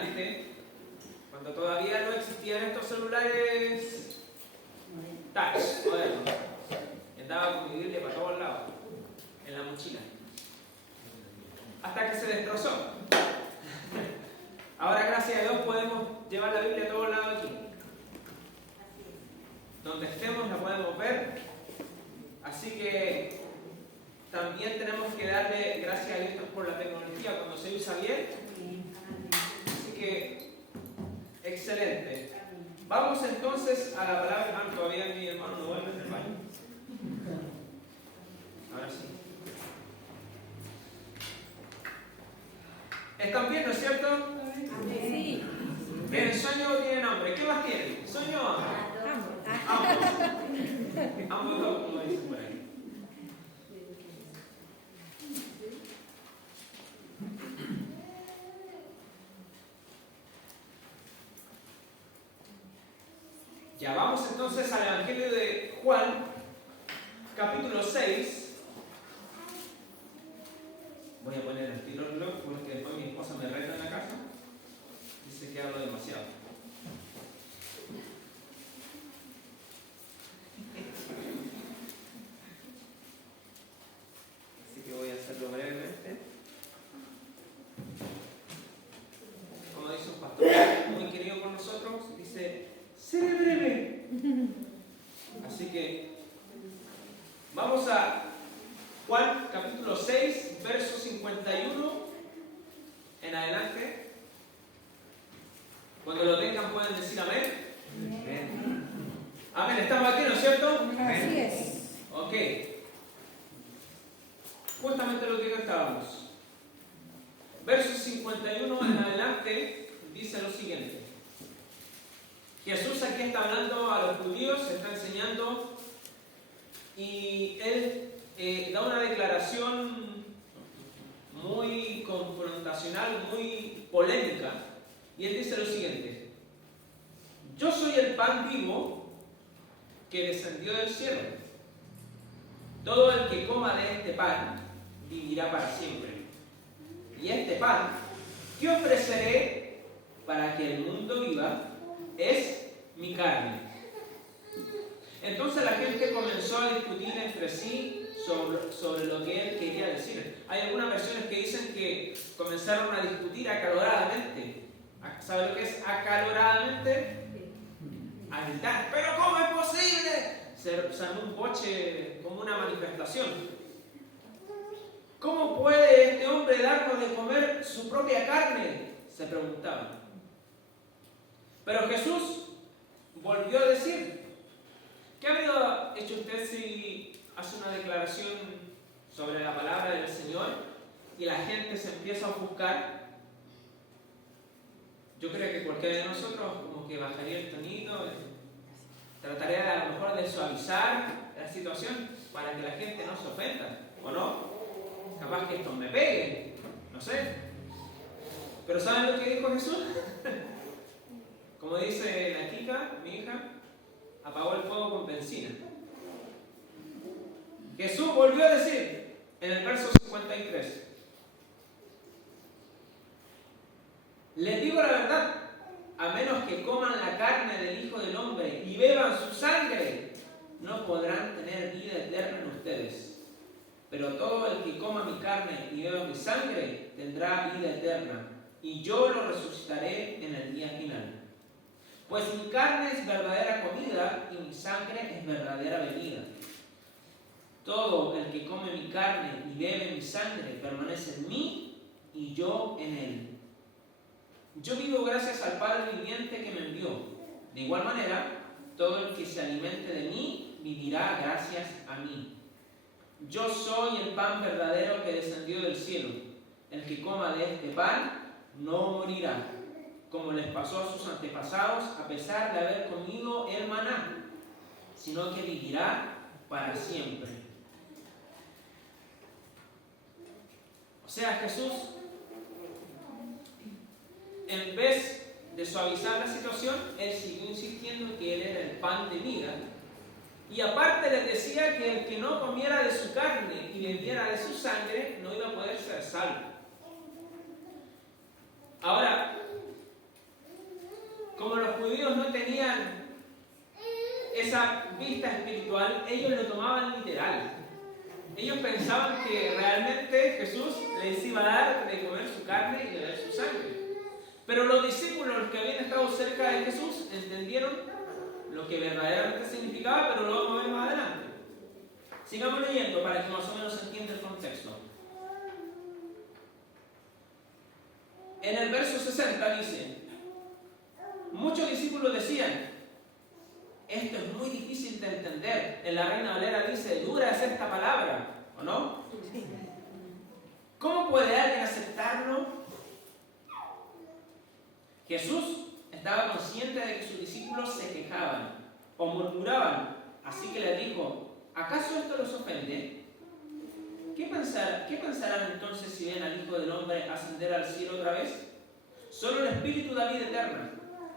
adelante, cuando todavía no existían estos celulares touch modernos, andaba con mi Biblia para todos lados, en la mochila, hasta que se destrozó. Ahora, gracias a Dios, podemos llevar la Biblia a todos lados aquí. Donde estemos la podemos ver. Así que también tenemos que darle gracias a Dios por la tecnología cuando se usa bien. Así que, excelente. Vamos entonces a la palabra. Todavía mi hermano no vuelve del baño. Ahora sí. ¿Están bien, no es cierto? Sí. ¿Tienen sueño o tienen hambre? ¿Qué más tienen? ¿Sueño o hambre? Ambos. Ambos dos, como dicen por ahí. Ya vamos entonces al Evangelio de Juan, capítulo 6. Voy a poner el tiro reloj porque después mi esposa me reta en la casa. Dice que hablo demasiado. Así que voy a hacerlo brevemente. Como dice un pastor muy querido por nosotros, dice, seré breve. Así que vamos a Juan capítulo 6, verso 51 en adelante. Cuando lo tengan pueden decir amén. Amén. Amén. Estamos aquí, ¿no es cierto? Así es. Ok. Justamente lo que cantábamos. Verso 51 en adelante dice lo siguiente. Jesús aquí está hablando a los judíos, se está enseñando y él da una declaración muy confrontacional, muy polémica, y él dice lo siguiente: yo soy el pan vivo que descendió del cielo. Todo el que coma de este pan vivirá para siempre. Y este pan que ofreceré para que el mundo viva es mi carne. Entonces la gente comenzó a discutir entre sí sobre lo que él quería decir. Hay algunas versiones que dicen que comenzaron a discutir acaloradamente. ¿Sabe lo que es acaloradamente? A gritar, ¿pero cómo es posible? Se armó un boche como una manifestación. ¿Cómo puede este hombre darnos de comer su propia carne? Se preguntaban. Pero Jesús volvió a decir, ¿qué habría hecho usted si hace una declaración sobre la palabra del Señor y la gente se empieza a ofuscar? Yo creo que cualquiera de nosotros como que bajaría el tonito, trataría a lo mejor de suavizar la situación para que la gente no se ofenda, ¿o no? Capaz que esto me pegue, no sé. Pero ¿saben lo que dijo Jesús? Como dice la Kika, mi hija, apagó el fuego con benzina. Jesús volvió a decir en el verso 53, les digo la verdad, a menos que coman la carne del Hijo del Hombre y beban su sangre, no podrán tener vida eterna en ustedes. Pero todo el que coma mi carne y beba mi sangre tendrá vida eterna, y yo lo resucitaré en el día final. Pues mi carne es verdadera comida y mi sangre es verdadera bebida. Todo el que come mi carne y bebe mi sangre permanece en mí y yo en él. Yo vivo gracias al Padre viviente que me envió. De igual manera, todo el que se alimente de mí vivirá gracias a mí. Yo soy el pan verdadero que descendió del cielo. El que coma de este pan no morirá, como les pasó a sus antepasados a pesar de haber comido el maná, sino que vivirá para siempre. O sea, Jesús, en vez de suavizar la situación, él siguió insistiendo que él era el pan de vida. Y aparte les decía que el que no comiera de su carne y bebiera de su sangre no iba a poder ser salvo. Ahora, esa vista espiritual, ellos lo tomaban literal. Ellos pensaban que realmente Jesús les iba a dar de comer su carne y de beber su sangre. Pero los discípulos, los que habían estado cerca de Jesús, entendieron lo que verdaderamente significaba, pero lo vamos a ver más adelante. Sigamos leyendo para que más o menos se entienda el contexto. En el verso 60 dice: muchos discípulos decían, esto es muy difícil de entender. En la Reina Valera dice, dura es esta palabra, ¿o no? ¿Cómo puede alguien aceptarlo? Jesús estaba consciente de que sus discípulos se quejaban o murmuraban, así que les dijo, ¿acaso esto los ofende? ¿Qué pensarán entonces si ven al Hijo del Hombre ascender al cielo otra vez? Solo el Espíritu da vida eterna.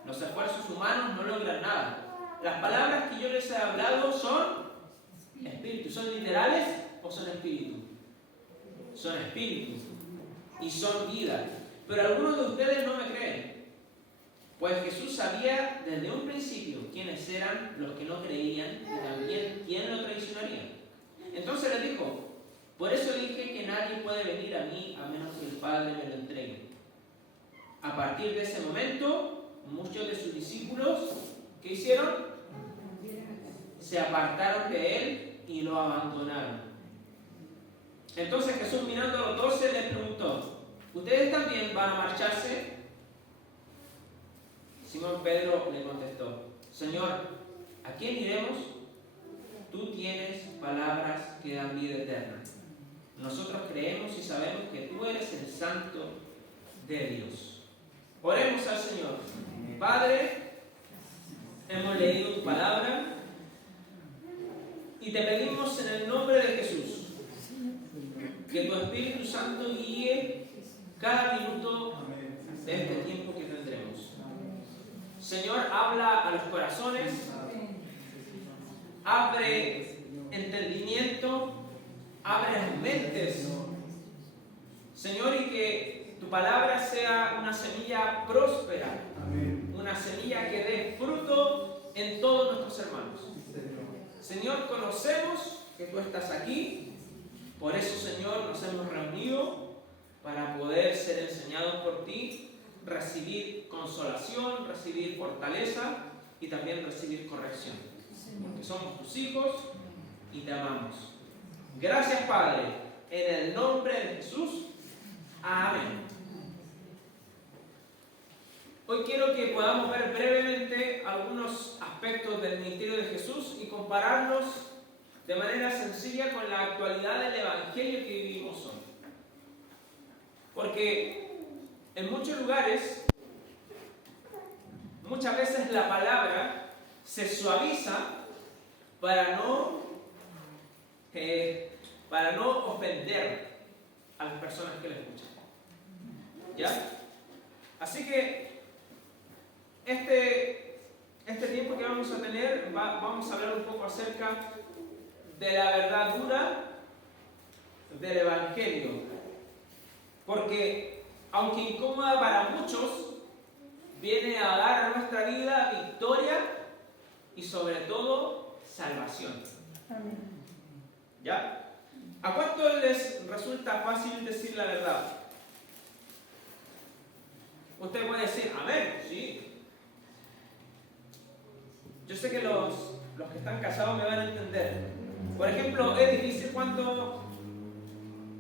Los esfuerzos humanos no logran nada. Las palabras que yo les he hablado son espíritu. ¿Son literales o son espíritu? Son espíritu y son vida. Pero algunos de ustedes no me creen. Pues Jesús sabía desde un principio quiénes eran los que no creían y también quién lo traicionaría. Entonces les dijo, por eso dije que nadie puede venir a mí a menos que el Padre me lo entregue. A partir de ese momento, muchos de sus discípulos, ¿qué hicieron? Se apartaron de él y lo abandonaron. Entonces Jesús, mirando a los 12, les preguntó, ¿ustedes también van a marcharse? Simón Pedro le contestó, Señor, ¿a quién iremos? Tú tienes palabras que dan vida eterna. Nosotros creemos y sabemos que tú eres el Santo de Dios. Oremos al Señor. Padre, hemos leído tu palabra y te pedimos en el nombre de Jesús que tu Espíritu Santo guíe cada minuto de este tiempo que tendremos. Señor, habla a los corazones, abre entendimiento, abre las mentes, Señor, y que tu palabra sea una semilla próspera, una semilla que dé fruto en todos nuestros hermanos. Señor, conocemos que tú estás aquí, por eso, Señor, nos hemos reunido para poder ser enseñados por ti, recibir consolación, recibir fortaleza y también recibir corrección. Porque somos tus hijos y te amamos. Gracias, Padre, en el nombre de Jesús. Amén. Hoy quiero que podamos ver brevemente algunos aspectos del ministerio de Jesús y compararlos de manera sencilla con la actualidad del Evangelio que vivimos hoy. Porque en muchos lugares, muchas veces la palabra se suaviza para no ofender a las personas que la escuchan. ¿Ya? Así que este tiempo que vamos a tener, vamos a hablar un poco acerca de la verdad dura del Evangelio. Porque, aunque incómoda para muchos, viene a dar a nuestra vida victoria y sobre todo salvación. Amén. ¿Ya? ¿A cuántos les resulta fácil decir la verdad? Usted puede decir, amén, sí. Yo sé que los que están casados me van a entender. Por ejemplo, es difícil cuando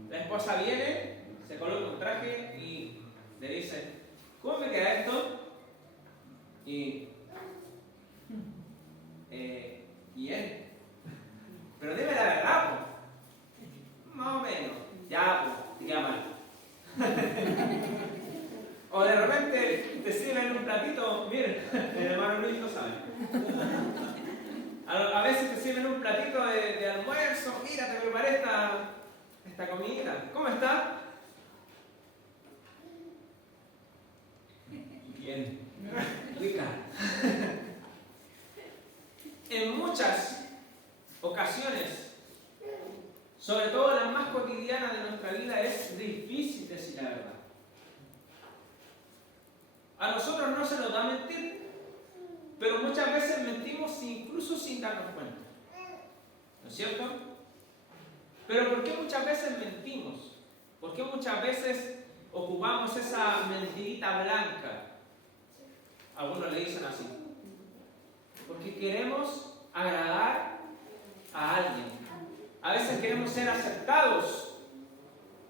la esposa viene, se coloca un traje y le dice, ¿cómo me queda esto? Y bien. Pero dime la verdad, pues. Más o menos. Ya, pues, te queda mal. O de repente te sirven un platito, miren, el hermano Luis lo sabe. A veces te sirven un platito de almuerzo, mira, te preparé esta comida. ¿Cómo está? Bien. Rica. En muchas ocasiones, sobre todo las más cotidianas de nuestra vida, es difícil decir la verdad. A nosotros no se nos da mentir, pero muchas veces mentimos incluso sin darnos cuenta. ¿No es cierto? Pero ¿por qué muchas veces mentimos? ¿Por qué muchas veces ocupamos esa mentirita blanca? Algunos le dicen así. Porque queremos agradar a alguien. A veces queremos ser aceptados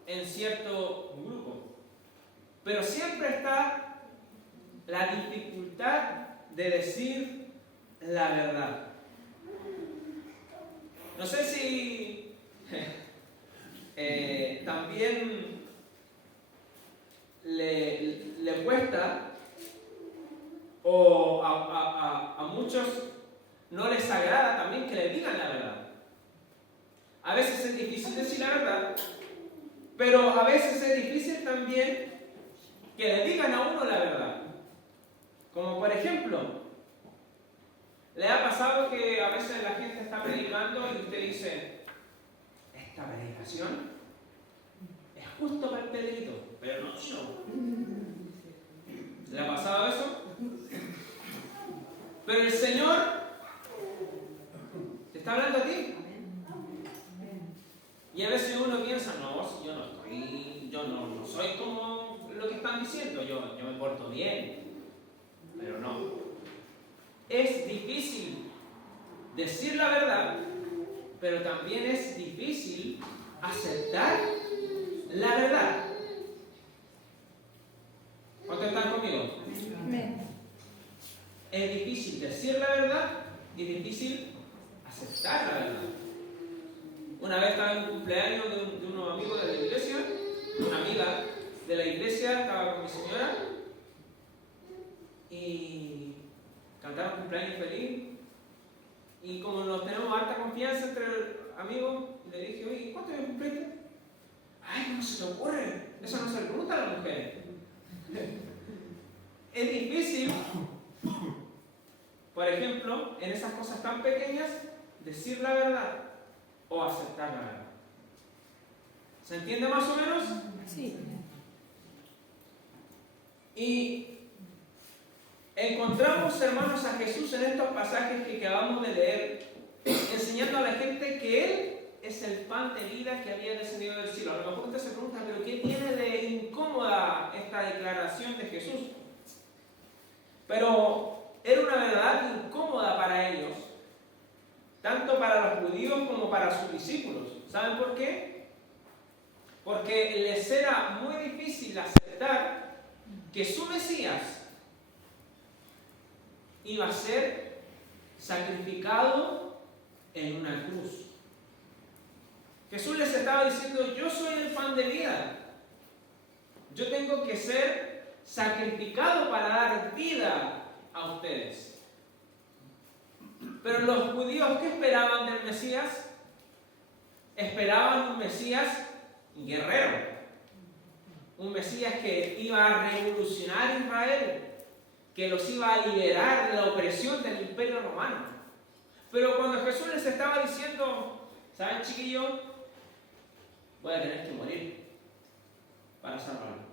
en cierto grupo. Pero siempre está la dificultad de decir la verdad. No sé si también le cuesta o a muchos no les agrada también que le digan la verdad. A veces es difícil decir la verdad, pero a veces es difícil también que le digan a uno la verdad. Como por ejemplo, ¿le ha pasado que a veces la gente está predicando y usted dice, esta predicación es justo para el Pedrito, pero no yo? ¿Le ha pasado eso? Pero el Señor te está hablando a ti. Y a veces uno piensa, no, si yo no soy como lo que están diciendo, yo me porto bien. Pero no. Es difícil decir la verdad, pero también es difícil aceptar la verdad. ¿Cuántos están conmigo? Es difícil decir la verdad y difícil aceptar la verdad. Una vez estaba en un cumpleaños de unos amigos de la iglesia, una amiga de la iglesia estaba con mi señora y cantaron cumpleaños feliz. Y como nos tenemos harta confianza entre amigos, le dije, oye, ¿cuántos años cumpliste? Ay, ¿cómo se te ocurre? Eso no se le pregunta a las mujeres. Es difícil, por ejemplo, en esas cosas tan pequeñas, decir la verdad o aceptar la verdad. ¿Se entiende más o menos? Sí. Y encontramos, hermanos, a Jesús en estos pasajes que acabamos de leer, enseñando a la gente que Él es el pan de vida que había descendido del cielo. A lo mejor usted se pregunta, ¿pero qué tiene de incómoda esta declaración de Jesús? Pero era una verdad incómoda para ellos, tanto para los judíos como para sus discípulos. ¿Saben por qué? Porque les era muy difícil aceptar que su Mesías iba a ser sacrificado en una cruz. Jesús les estaba diciendo, yo soy el pan de vida. Yo tengo que ser sacrificado para dar vida a ustedes. Pero los judíos, ¿qué esperaban del Mesías? Esperaban un Mesías guerrero. Un Mesías que iba a revolucionar a Israel, que los iba a liberar de la opresión del Imperio Romano. Pero cuando Jesús les estaba diciendo, ¿saben, chiquillos? Voy a tener que morir para salvarlo.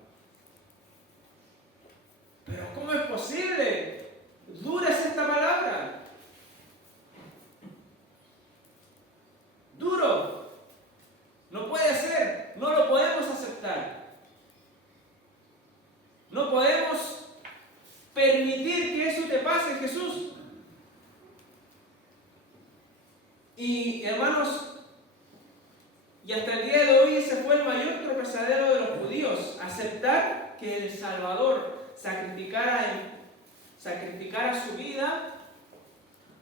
Pero ¿cómo es posible? Dura es esta palabra. Duro. No puede ser. No lo podemos aceptar. No podemos permitir que eso te pase, Jesús. Y hermanos, y hasta el día de hoy ese fue el mayor tropezadero de los judíos, aceptar que el Salvador sacrificara su vida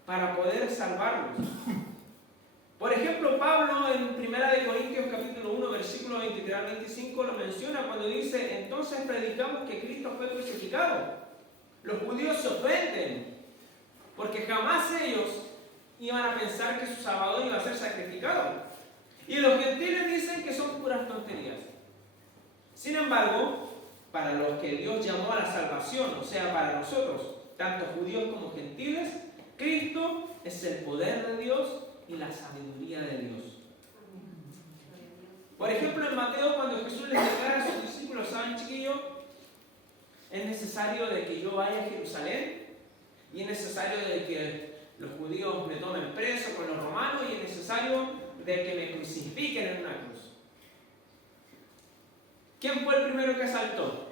para poder salvarlos. Por ejemplo, Pablo en 1 Corintios capítulo 1, versículo 23 al 25 lo menciona cuando dice, entonces predicamos que Cristo fue crucificado. Los judíos se ofenden porque jamás ellos iban a pensar que su Salvador iba a ser sacrificado. Y los gentiles dicen que son puras tonterías. Sin embargo, para los que Dios llamó a la salvación, o sea, para nosotros, tanto judíos como gentiles, Cristo es el poder de Dios y la sabiduría de Dios. Por ejemplo, en Mateo, cuando Jesús les declara a sus discípulos, ¿saben, chiquillos? Es necesario de que yo vaya a Jerusalén y es necesario de que los judíos me tomen preso con los romanos, y es necesario de que me crucifiquen en una cruz. ¿Quién fue el primero que saltó?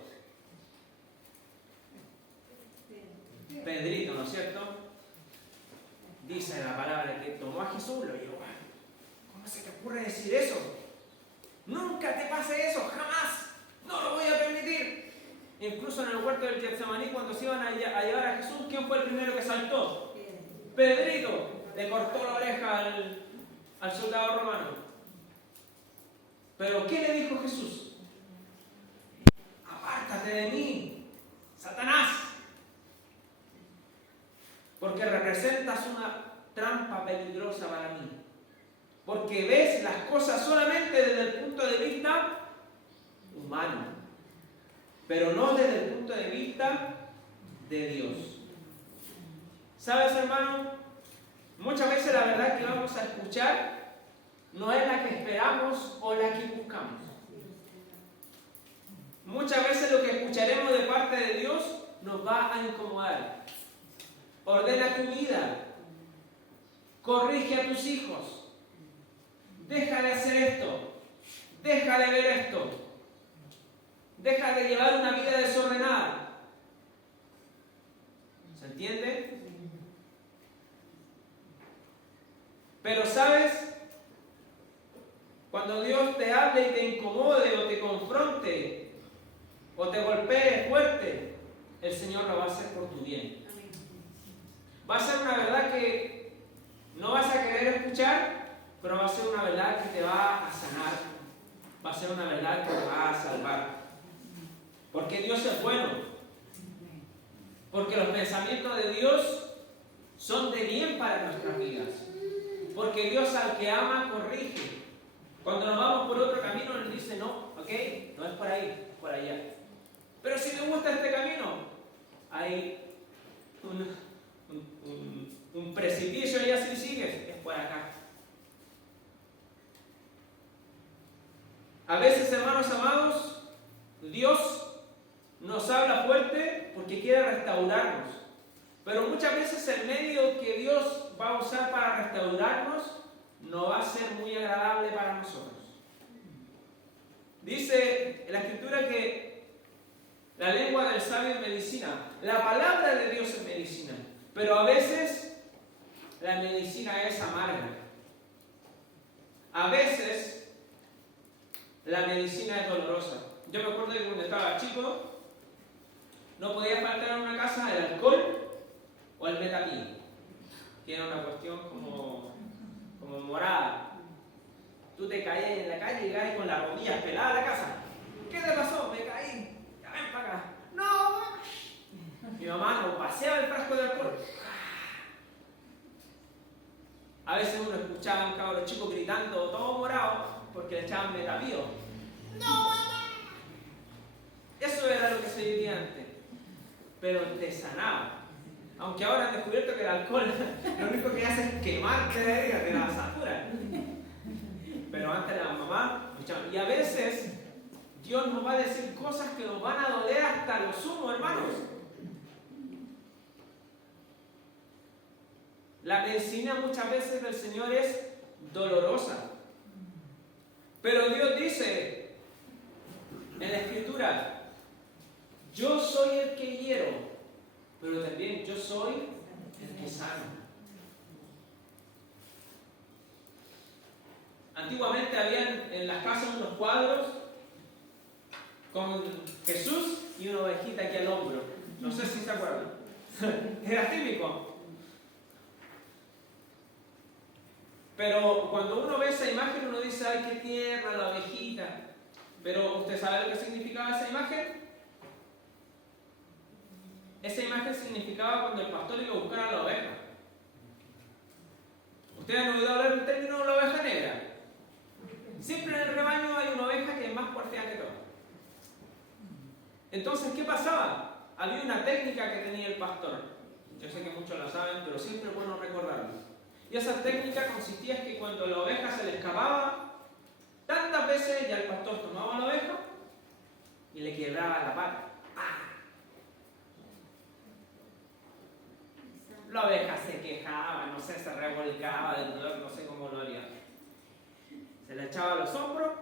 Pedrito, ¿no es cierto? Dice la palabra que tomó a Jesús, lo llevó. ¿Cómo se te ocurre decir eso? Nunca te pase eso, jamás. No lo voy a permitir. Incluso en el huerto del Getsemaní, cuando se iban a llevar a Jesús, ¿quién fue el primero que saltó? Pedrito. Le cortó la oreja al soldado romano. Pero ¿qué le dijo Jesús? Apártate de mí, Satanás, porque representas una trampa peligrosa para mí, porque ves las cosas solamente desde el punto de vista humano, pero no desde el punto de vista de Dios. ¿Sabes, hermano? Muchas veces la verdad que vamos a escuchar no es la que esperamos o la que buscamos. Muchas veces lo que escucharemos de parte de Dios nos va a incomodar. Ordena tu vida. Corrige a tus hijos. Deja de hacer esto. Deja de ver esto. Deja de llevar una vida desordenada. ¿Se entiende? Pero ¿sabes? Cuando Dios te hable y te incomode o te confronte o te golpee fuerte, el Señor lo va a hacer por tu bien. Va a ser una verdad que no vas a querer escuchar, pero va a ser una verdad que te va a sanar. Va a ser una verdad que te va a salvar. Porque Dios es bueno. Porque los pensamientos de Dios son de bien para nuestras vidas. Porque Dios al que ama corrige. Cuando nos vamos por otro camino, nos dice no, ¿ok? No es por ahí, es por allá. Pero si te gusta este camino, hay un precipicio y así sigues, es por acá. A veces, hermanos amados, Dios nos habla fuerte porque quiere restaurarnos. Pero muchas veces el medio que Dios va a usar para restaurarnos no va a ser muy agradable para nosotros. Dice en la Escritura que la lengua del sabio es medicina. La palabra de Dios es medicina. Pero a veces la medicina es amarga. A veces la medicina es dolorosa. Yo me acuerdo que cuando estaba chico no podía faltar en una casa el alcohol o el metamil, que era una cuestión como morada. Tú te caías en la calle y caes con las rodillas peladas a la casa. ¿Qué te pasó? Me caí. Ya ven para acá. No. Mi mamá nos paseaba el frasco de alcohol. A veces uno escuchaba a un cabro chico gritando todo morado porque le echaban metamil. ¡No, mamá! Eso era lo que se vivía antes. Pero te sanaba. Aunque ahora han descubierto que el alcohol lo único que hace es quemarte la herida, te la satura. Pero antes la mamá escuchaba. Y a veces Dios nos va a decir cosas que nos van a doler hasta lo sumo, hermanos. La medicina muchas veces del Señor es dolorosa. Pero Dios dice en la Escritura, yo soy el que hiero, pero también yo soy el que sano. Antiguamente habían en las casas unos cuadros con Jesús y una ovejita aquí al hombro. No sé si se acuerdan. Era típico. Pero cuando uno ve esa imagen, uno dice, ay, qué tierna la ovejita. Pero ¿usted sabe lo que significaba esa imagen? Esa imagen significaba cuando el pastor iba a buscar a la oveja. ¿Ustedes han oído hablar del término de la oveja negra? Siempre en el rebaño hay una oveja que es más porfía que todas. Entonces, ¿qué pasaba? Había una técnica que tenía el pastor. Yo sé que muchos la saben, pero siempre es bueno recordarlo. Y esa técnica consistía en que cuando la oveja se le escapaba, tantas veces ya el pastor tomaba la oveja y le quebraba la pata. ¡Ah! La oveja se quejaba, no sé, se revolcaba del dolor, no sé cómo lo haría. Se le echaba a los hombros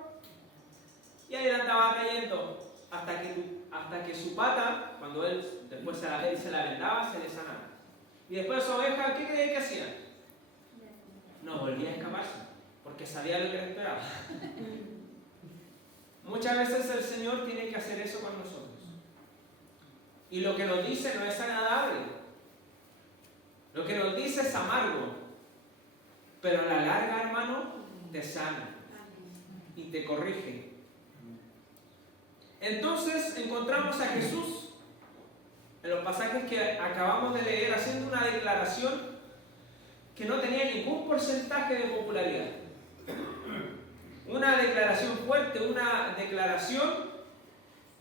y ahí le andaba cayendo hasta que su pata, cuando él después se la vendaba, se le sanaba. Y después su oveja, ¿qué creía que hacía? No volvía a escaparse, porque sabía lo que le esperaba. Muchas veces el Señor tiene que hacer eso con nosotros. Y lo que nos dice no es agradable. Lo que nos dice es amargo. Pero a la larga, hermano, te sana y te corrige. Entonces encontramos a Jesús en los pasajes que acabamos de leer haciendo una declaración que no tenía ningún porcentaje de popularidad. Una declaración fuerte, una declaración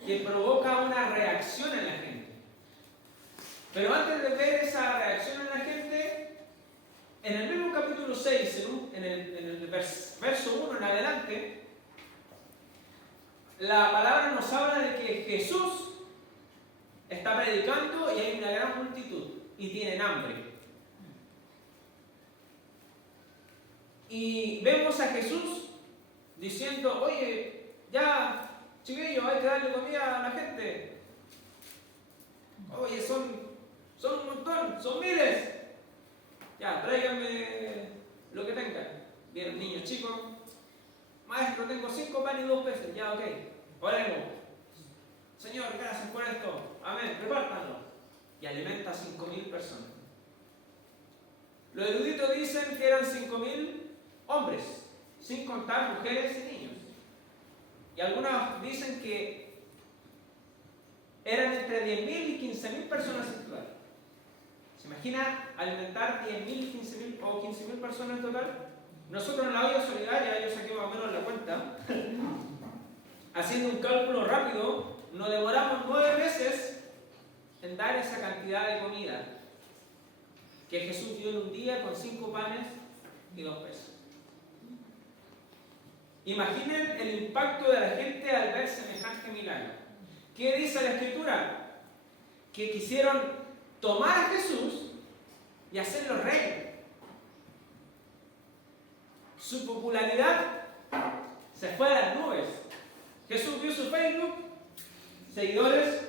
que provoca una reacción en la gente. Pero antes de ver esa reacción en la gente, en el mismo capítulo 6, en el verso 1 en adelante, la palabra nos habla de que Jesús está predicando y hay una gran multitud y tienen hambre. Y vemos a Jesús diciendo, oye, ya, chiquillos, hay que darle comida a la gente. Oye, son un montón, son miles. Ya, tráiganme lo que tengan. Viene un niño chico. Maestro, tengo 5 panes y 2 peces. Ya, ok. Oremos. Señor, gracias por esto. Amén. Repártanlo. Y alimenta a 5.000 personas. Los eruditos dicen que eran 5.000 hombres, sin contar mujeres y niños. Y algunos dicen que eran entre 10.000 y 15.000 personas en total. ¿Se imagina alimentar 10.000 y 15.000 o 15.000 personas en total? Nosotros en la olla solidaria, yo saqué más o menos la cuenta, haciendo un cálculo rápido, nos demoramos 9 meses en dar esa cantidad de comida que Jesús dio en un día con 5 panes y 2 peces. Imaginen el impacto de la gente al ver semejante milagro. ¿Qué dice la Escritura? Que quisieron tomar a Jesús y hacerlo rey. Su popularidad se fue a las nubes. Jesús vio su Facebook, seguidores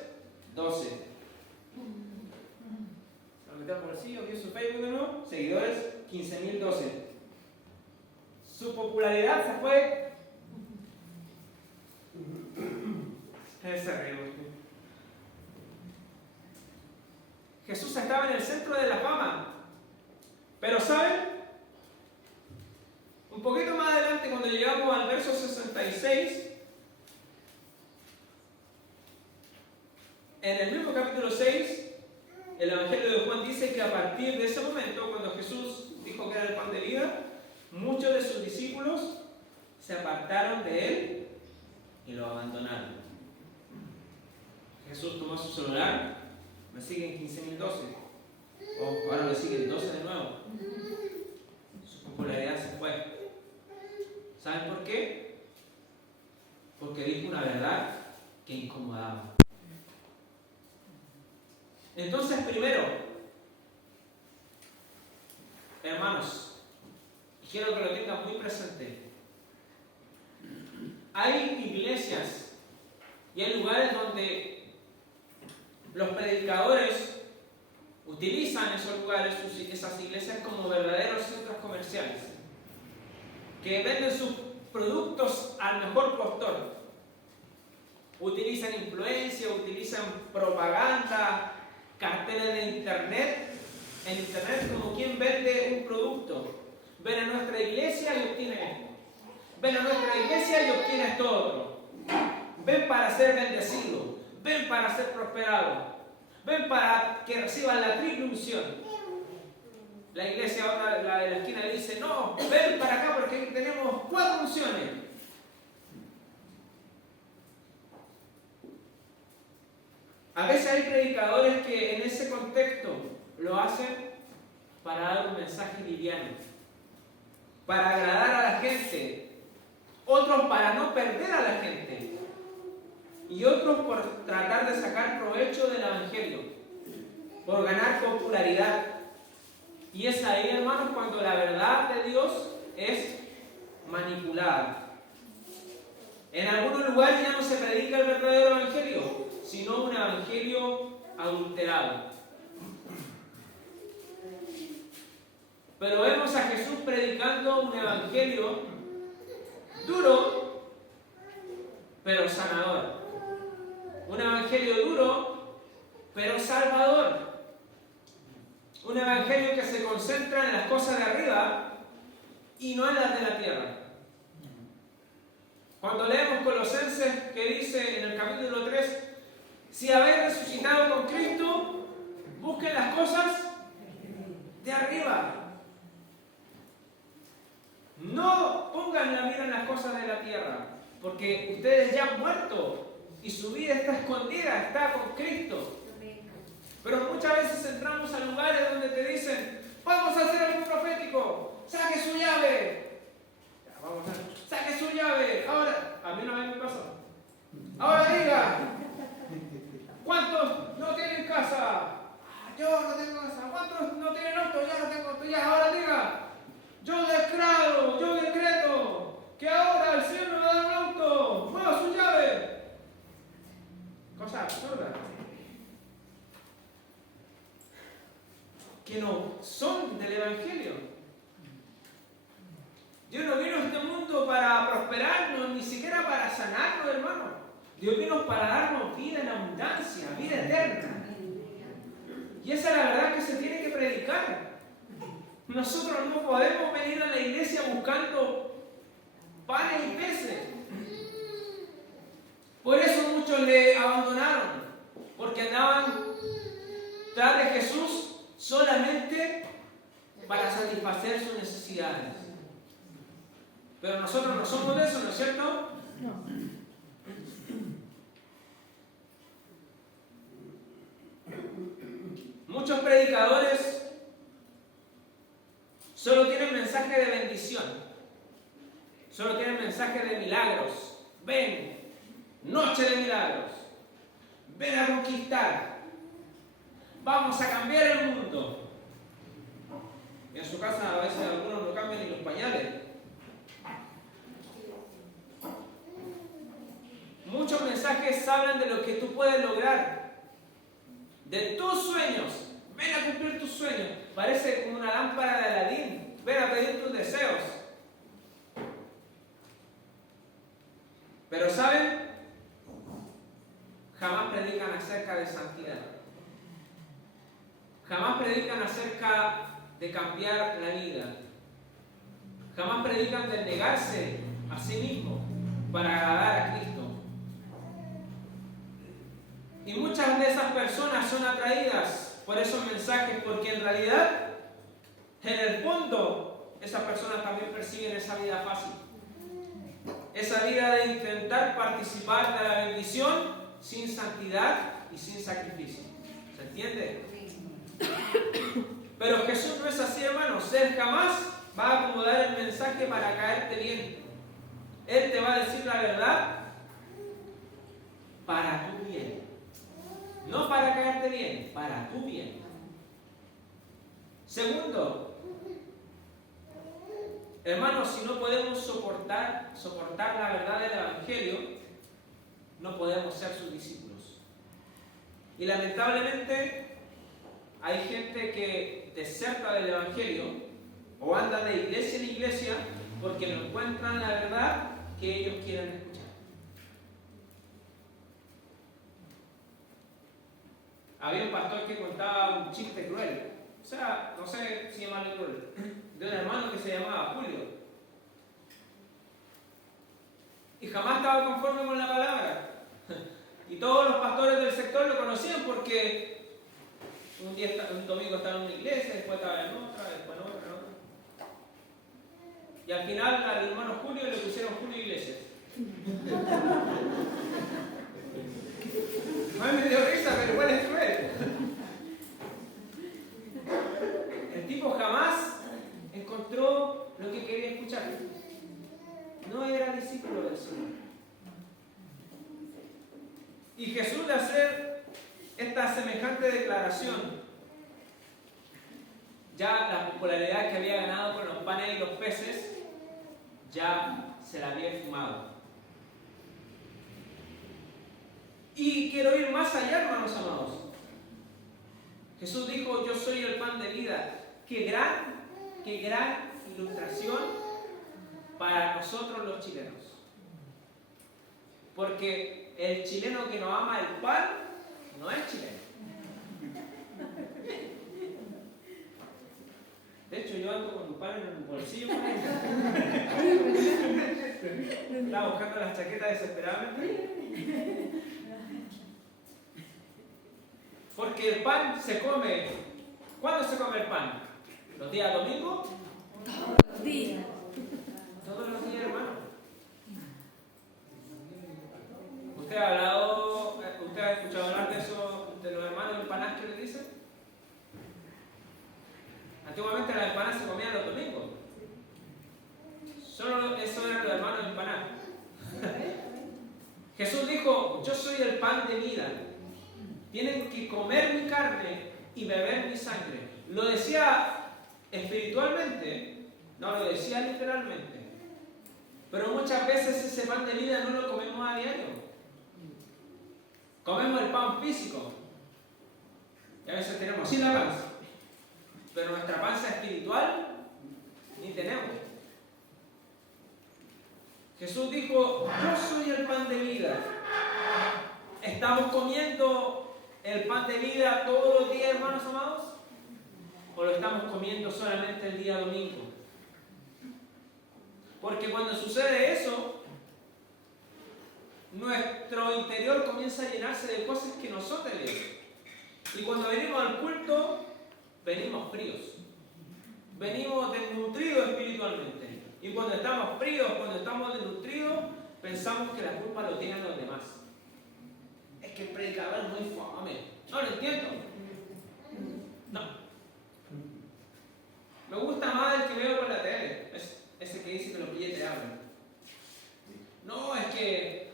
12. Lo metió por el bolsillo, vio su Facebook de nuevo, seguidores 15.012. Su popularidad se fue. Ese río. Jesús estaba en el centro de la fama. Pero ¿saben? Un poquito más adelante, cuando llegamos al verso 66, en el mismo capítulo 6, el Evangelio de Juan dice que a partir de ese momento, cuando Jesús dijo que era el pan de vida, muchos de sus discípulos se apartaron de él y lo abandonaron. Jesús tomó su celular, me siguen 15.012. Ahora me siguen 12 de nuevo. Su popularidad se fue. ¿Saben por qué? Porque dijo una verdad que incomodaba. Entonces, primero, hermanos, quiero que lo tengan muy presente. Hay iglesias y hay lugares donde los predicadores utilizan esos lugares, esas iglesias, como verdaderos centros comerciales, que venden sus productos al mejor postor. Utilizan influencia, utilizan propaganda, carteles de internet, en internet como quien vende un producto. Ven a nuestra iglesia y obtiene esto. Ven a nuestra iglesia y obtiene esto otro. Ven para ser bendecido. Ven para ser prosperado. Ven para que reciban la triple unción. La iglesia, otra, la de la esquina, le dice, no, ven para acá porque tenemos 4 unciones. A veces hay predicadores que en ese contexto lo hacen para dar un mensaje liviano, para agradar a la gente, otros para no perder a la gente y otros por tratar de sacar provecho del Evangelio, por ganar popularidad. Y es ahí, hermanos, cuando la verdad de Dios es manipulada. En algunos lugares ya no se predica el verdadero evangelio, sino un evangelio adulterado. Pero vemos a Jesús predicando un evangelio duro, pero sanador. Un evangelio duro, pero salvador. Un evangelio que se concentra en las cosas de arriba y no en las de la tierra. Cuando leemos Colosenses, que dice en el capítulo 3, si habéis resucitado con Cristo, busquen las cosas de arriba. No pongan la mira en las cosas de la tierra, porque ustedes ya han muerto y su vida está escondida, está con Cristo. Pero muchas veces entramos a lugares donde te dicen, vamos a hacer algo profético, saque su llave. Ya, vamos a saque su llave. Ahora, a mí una vez me pasó. Ahora diga, ¿cuántos no tienen casa? Yo no tengo casa. ¿Cuántos no tienen auto? Yo no tengo auto. Ya, ahora diga, yo decreto que ahora el Señor me va a dar un auto. Mueva su llave. Cosa absurda. Que no son del Evangelio. Dios no vino a este mundo para prosperarnos, ni siquiera para sanarnos, hermano. Dios vino para darnos vida en abundancia, vida eterna. Y esa es la verdad que se tiene que predicar. Nosotros no podemos venir a la iglesia buscando panes y peces. Por eso muchos le abandonaron, porque andaban tras de Jesús solamente para satisfacer sus necesidades. Pero nosotros no somos de eso, ¿no es cierto? No. Muchos predicadores solo tienen mensaje de bendición, solo tienen mensaje de milagros. Ven, noche de milagros, ven a conquistar, vamos a cambiar el mundo. Y en su casa a veces algunos no cambian ni los pañales. Muchos mensajes hablan de lo que tú puedes lograr, de tus sueños. Ven a cumplir tus sueños. Parece como una lámpara de Aladín. Ven a pedir tus deseos. Pero ¿saben? Jamás predican acerca de santidad. Jamás predican acerca de cambiar la vida. Jamás predican de negarse a sí mismo para agradar a Cristo. Y muchas de esas personas son atraídas por esos mensajes porque en realidad, en el fondo, esas personas también persiguen esa vida fácil. Esa vida de intentar participar de la bendición sin santidad y sin sacrificio. ¿Se entiende? Pero Jesús no es así, hermanos. Él jamás va a acomodar el mensaje para caerte bien. Él te va a decir la verdad para tu bien. No para caerte bien, para tu bien. Segundo, hermanos, si no podemos soportar la verdad del Evangelio, no podemos ser sus discípulos. Y lamentablemente hay gente que deserta del Evangelio o anda de iglesia en iglesia porque no encuentran la verdad que ellos quieren escuchar. Había un pastor que contaba un chiste cruel, o sea, no sé si llamarlo cruel, de un hermano que se llamaba Julio. Y jamás estaba conforme con la palabra. Y todos los pastores del sector lo conocían porque un domingo estaba en una iglesia, después estaba en otra, después en otra. Y al final al hermano Julio le pusieron Julio Iglesias. A mí me dio risa, pero igual es cruel. El tipo jamás encontró lo que quería escuchar. No era discípulo del Señor. Y Jesús, de hacer esta semejante declaración, ya la popularidad que había ganado con los panes y los peces ya se la había fumado. Y quiero ir más allá, hermanos amados. Jesús dijo, yo soy el pan de vida. Qué gran ilustración para nosotros los chilenos. Porque el chileno que no ama el pan no es chileno. De hecho, yo ando con un pan en el bolsillo. Estaba buscando las chaquetas desesperadamente. Porque el pan se come. ¿Cuándo se come el pan? ¿Los días domingos? Todos los días. Todos los días, hermano. ¿Usted ha escuchado hablar de eso, de los hermanos empanadas que le dicen? Antiguamente las empanadas se comían los domingos. Solo eso eran los hermanos empanadas. Jesús dijo, yo soy el pan de vida. Tienen que comer mi carne y beber mi sangre. Lo decía espiritualmente, no lo decía literalmente. Pero muchas veces ese pan de vida no lo comemos a diario. Comemos el pan físico. Y a veces tenemos así la panza. Pero nuestra panza espiritual ni tenemos. Jesús dijo, yo soy el pan de vida. ¿Estamos comiendo el pan de vida todos los días, hermanos amados? ¿O lo estamos comiendo solamente el día domingo? Porque cuando sucede eso, nuestro interior comienza a llenarse de cosas que no son de Dios. Y cuando venimos al culto, venimos fríos. Venimos desnutridos espiritualmente. Y cuando estamos fríos, cuando estamos desnutridos, pensamos que la culpa lo tienen los demás. Es que el predicador es muy fome. No lo entiendo. No. Me gusta más el que veo por la tele. Ese que dice que los billetes hablan. No, es que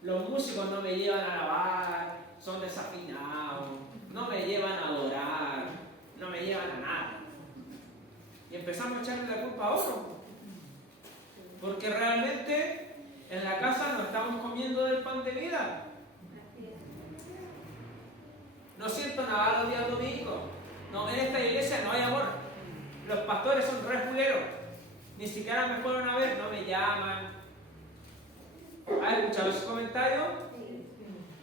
los músicos no me llevan a alabar, son desafinados, no me llevan a adorar, no me llevan a nada. Y empezamos a echarle la culpa a otro. Porque realmente en la casa no estamos comiendo del pan de vida. No siento nada los días domingos. No, en esta iglesia no hay amor. Los pastores son re fuleros. Ni siquiera me fueron a ver, no me llaman. ¿Has escuchado ese comentario?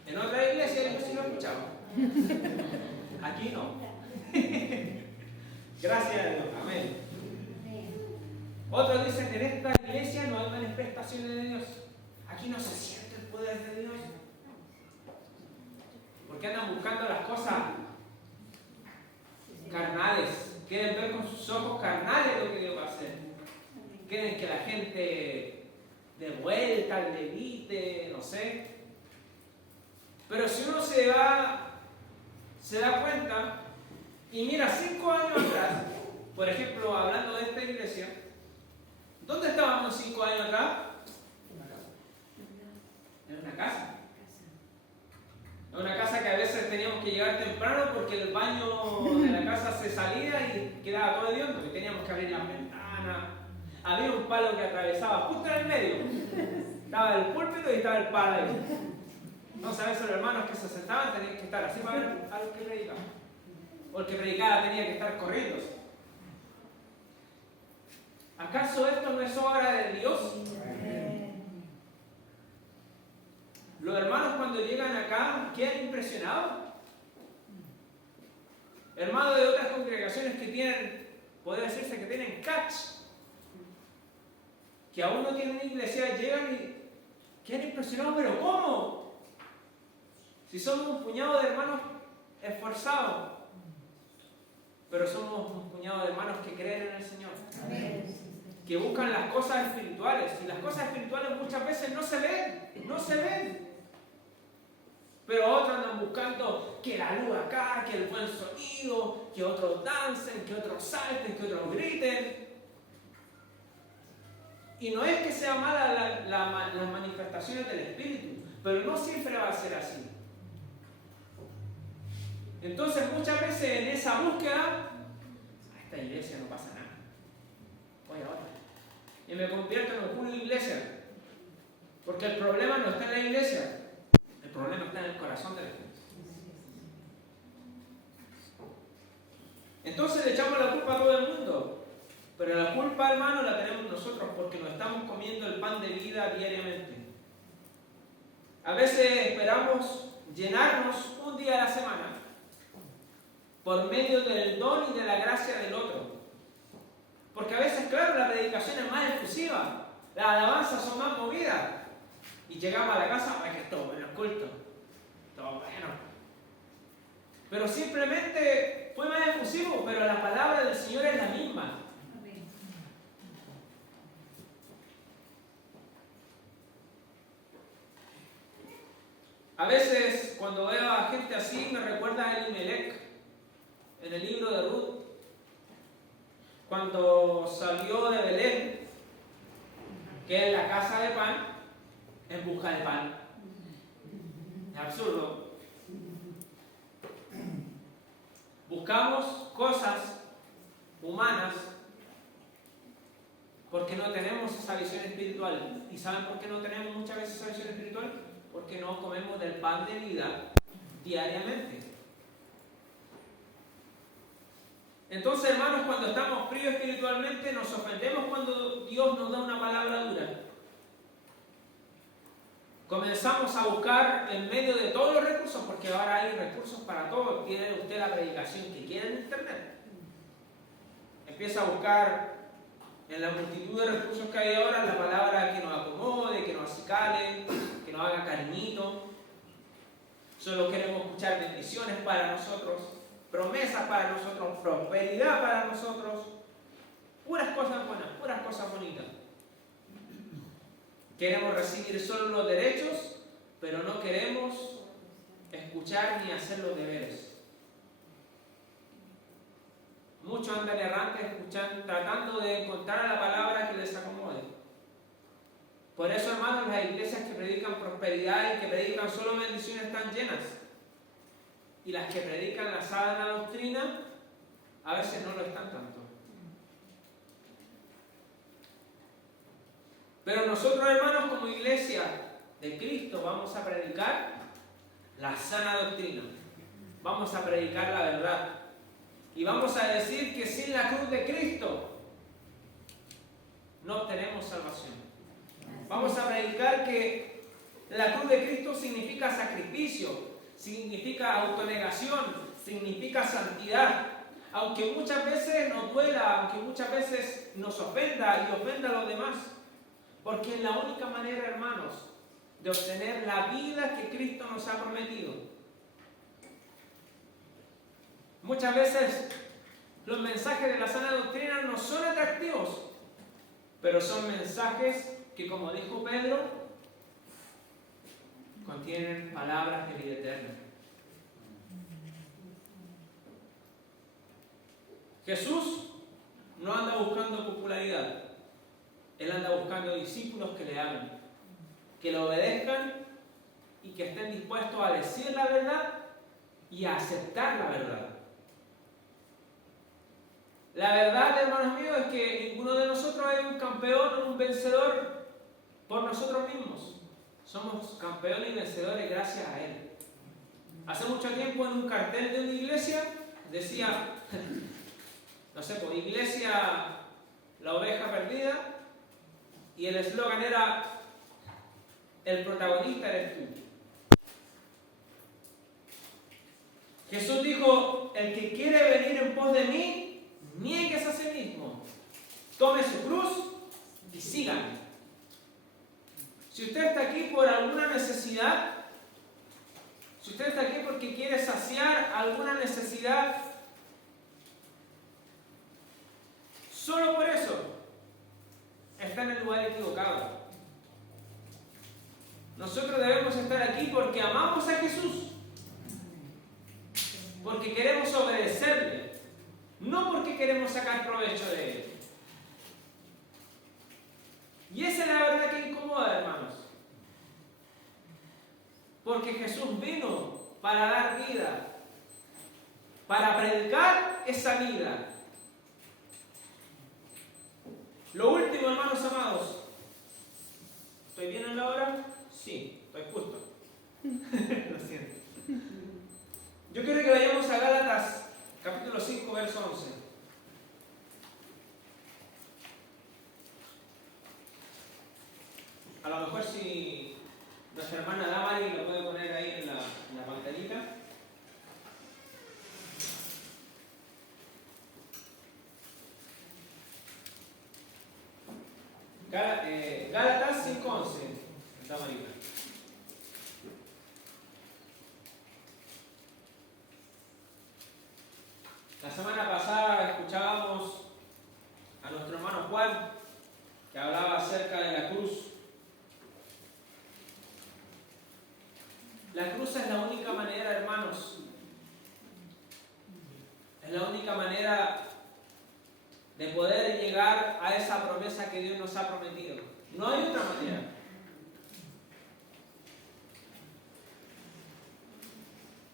En otra iglesia yo sí lo he escuchado. Aquí no. Gracias a Dios. Amén. Otros dicen que en esta iglesia no hay manifestaciones de Dios. Aquí no se siente el poder de Dios. Porque andan buscando las cosas carnales. Quieren ver con sus ojos carnales lo que Dios va a hacer. Quieren que la gente de vuelta, levite, no sé. Pero si uno se da cuenta y mira 5 años atrás, por ejemplo, hablando de esta iglesia, ¿dónde estábamos 5 años atrás? En una casa. En una casa que a veces teníamos que llegar temprano porque el baño de la casa se salía y quedaba todo hediondo y teníamos que abrir las ventanas. Había un palo que atravesaba justo en el medio. Estaba el púlpito y estaba el palo ahí. No sabes, los hermanos que se sentaban tenían que estar así para ver a los que predicaban. O el que predicaba tenía que estar corriendo. ¿Acaso esto no es obra de Dios? Los hermanos cuando llegan acá quedan impresionados. Hermanos de otras congregaciones que tienen, podría decirse que tienen catch, que aún no tienen iglesia, llegan y quedan impresionados, pero ¿cómo? Si somos un puñado de hermanos esforzados, pero somos un puñado de hermanos que creen en el Señor. Amén. Que buscan las cosas espirituales, y las cosas espirituales muchas veces no se ven. Pero otros andan buscando que la luz acá, que el buen sonido, que otros dancen, que otros salten, que otros griten. Y no es que sea mala las manifestaciones del Espíritu, pero no siempre va a ser así. Entonces muchas veces en esa búsqueda esta iglesia no pasa nada, voy a otra. Y me convierto en un Julio Iglesias. Porque el problema no está en la iglesia, el problema está en el corazón de la gente. Entonces le echamos la culpa a todo el mundo, pero la culpa, hermano, la tenemos nosotros porque nos estamos comiendo el pan de vida diariamente. A veces esperamos llenarnos un día a la semana por medio del don y de la gracia del otro. Porque a veces, claro, la predicación es más exclusiva, las alabanzas son más movidas. Y llegamos a la casa, ¡ay, que todo bueno el culto! Todo bueno. Pero simplemente fue más efusivo, pero la palabra del Señor es la misma. A veces, cuando veo a gente así, me recuerda a Elimelech, en el libro de Ruth, cuando salió de Belén, que es la casa de pan, en busca de pan. Es absurdo. Buscamos cosas humanas porque no tenemos esa visión espiritual. ¿Y saben por qué no tenemos muchas veces esa visión espiritual? Porque no comemos del pan de vida diariamente. Entonces, hermanos, cuando estamos fríos espiritualmente, nos ofendemos cuando Dios nos da una palabra dura. Comenzamos a buscar en medio de todos los recursos, porque ahora hay recursos para todo. Tiene usted la predicación que quiere en internet. Empieza a buscar en la multitud de recursos que hay ahora la palabra que nos acomode, que nos acicale, que nos haga cariñito. Solo queremos escuchar bendiciones para nosotros, promesas para nosotros, prosperidad para nosotros. Puras cosas buenas, puras cosas bonitas. Queremos recibir solo los derechos, pero no queremos escuchar ni hacer los deberes. Muchos andan errantes tratando de encontrar la palabra que les acomode. Por eso, hermanos, las iglesias que predican prosperidad y que predican solo bendiciones están llenas. Y las que predican la sana doctrina, a veces no lo están tanto. Pero nosotros, hermanos, como iglesia de Cristo, vamos a predicar la sana doctrina. Vamos a predicar la verdad. Y vamos a decir que sin la cruz de Cristo no obtenemos salvación. Vamos a predicar que la cruz de Cristo significa sacrificio, significa autonegación, significa santidad. Aunque muchas veces nos duela, aunque muchas veces nos ofenda y ofenda a los demás. Porque es la única manera, hermanos, de obtener la vida que Cristo nos ha prometido. Muchas veces los mensajes de la sana doctrina no son atractivos, pero son mensajes que, como dijo Pedro, contienen palabras de vida eterna. Jesús no anda buscando popularidad. Él anda buscando discípulos que le amen, que le obedezcan y que estén dispuestos a decir la verdad y a aceptar la verdad. La verdad, hermanos míos, es que ninguno de nosotros es un campeón o un vencedor por nosotros mismos. Somos campeones y vencedores gracias a Él. Hace mucho tiempo en un cartel de una iglesia decía, no sé, pues iglesia, la oveja perdida, y el eslogan era, el protagonista eres tú. Jesús dijo, el que quiere venir en pos de mí, niéguese a sí mismo, tome su cruz y sígame. Si usted está aquí por alguna necesidad, si usted está aquí porque quiere saciar alguna necesidad, solo por eso está en el lugar equivocado. Nosotros debemos estar aquí porque amamos a Jesús, porque queremos obedecerle, no porque queremos sacar provecho de Él. Y esa es la verdad que incomoda, hermanos. Porque Jesús vino para dar vida, para predicar esa vida. Lo último, hermanos amados. ¿Estoy bien en la hora? Sí, estoy justo. Lo siento. Yo quiero que vayamos a Gálatas, capítulo 5, verso 11. A lo mejor si nuestra hermana Damari lo puede poner ahí en la pantallita. Gálatas 5:11. Damarita. La semana pasada escuchábamos a nuestro hermano Juan que hablaba acerca de la cruz. La cruz es la única manera, hermanos, es la única manera de poder llegar a esa promesa que Dios nos ha prometido. No hay otra manera.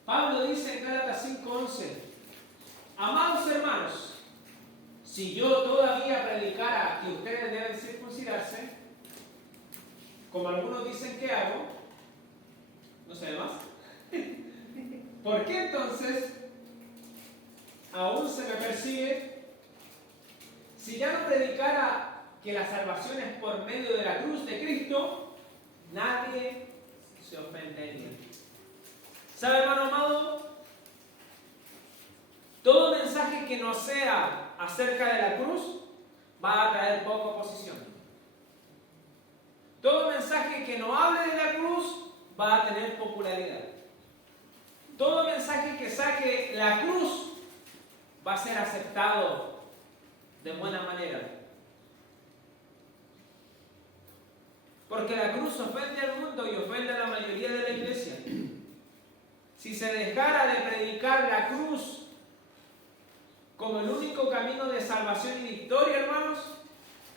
Pablo dice en Gálatas 5:11: amados hermanos, si yo todavía predicara que ustedes deben circuncidarse, como algunos dicen que hago, no sé más, ¿por qué entonces aún se me persigue? Si ya no predicara que la salvación es por medio de la cruz de Cristo, nadie se ofendería. ¿Sabe, hermano amado? Todo mensaje que no sea acerca de la cruz va a traer poca oposición. Todo mensaje que no hable de la cruz va a tener popularidad. Todo mensaje que saque la cruz va a ser aceptado de buena manera. Porque la cruz ofende al mundo y ofende a la mayoría de la iglesia. Si se dejara de predicar la cruz como el único camino de salvación y victoria, hermanos,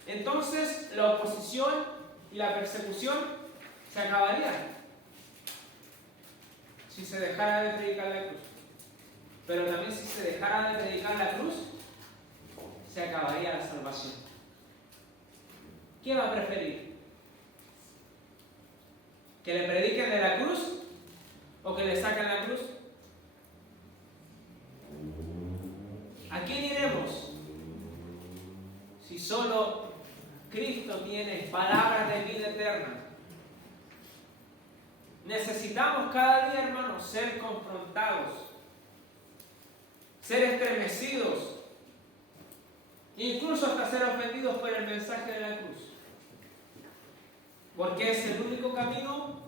entonces la oposición y la persecución se acabarían. Si se dejara de predicar la cruz. Pero también si se dejara de predicar la cruz, se acabaría la salvación. ¿Qué va a preferir? ¿Que le prediquen de la cruz o que le saquen la cruz? ¿A quién iremos? Si solo Cristo tiene palabras de vida eterna. Necesitamos cada día, hermanos, ser confrontados, ser estremecidos, incluso hasta ser ofendidos por el mensaje de la cruz. Porque es el único camino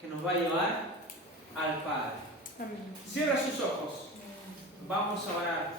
que nos va a llevar al Padre. Cierra sus ojos. Vamos a orar.